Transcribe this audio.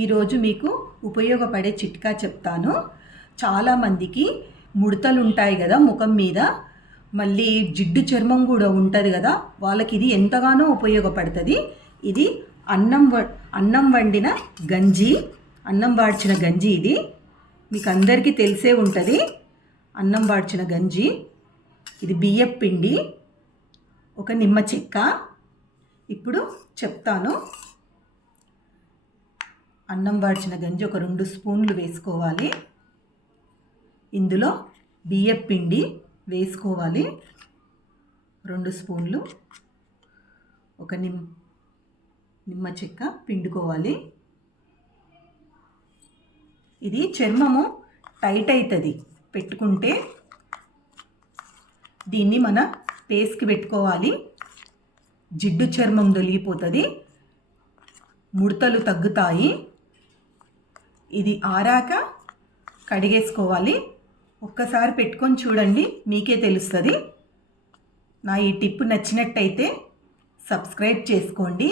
ఈరోజు మీకు ఉపయోగపడే చిట్కా చెప్తాను. చాలామందికి ముడతలు ఉంటాయి కదా ముఖం మీద, మళ్ళీ జిడ్డు చర్మం కూడా ఉంటుంది కదా, వాళ్ళకి ఇది ఎంతగానో ఉపయోగపడుతుంది. ఇది అన్నం వండిన గంజి, అన్నం వాడ్చిన గంజి. ఇది మీకు అందరికీ తెలిసే ఉంటుంది. అన్నం వాడ్చిన గంజి ఇది బియ్యపు పిండి, ఒక నిమ్మ చెక్క. ఇప్పుడు చెప్తాను. అన్నం వాడ్చిన గంజి ఒక 2 స్పూన్లు వేసుకోవాలి. ఇందులో బియ్యపు పిండి వేసుకోవాలి 2 స్పూన్లు. ఒక నిమ్మ చెక్క పిండుకోవాలి. ఇది చర్మము టైట్ అవుతుంది పెట్టుకుంటే. దీన్ని మన ఫేస్కి పెట్టుకోవాలి. జిడ్డు చర్మం తొలగిపోతుంది, ముడతలు తగ్గుతాయి. ఇది ఆరాక కడిగేసుకోవాలి. ఒక్కసారి పెట్టుకొని చూడండి, మీకే తెలుస్తుంది. నా ఈ టిప్ నచ్చినట్టయితే సబ్స్క్రైబ్ చేసుకోండి.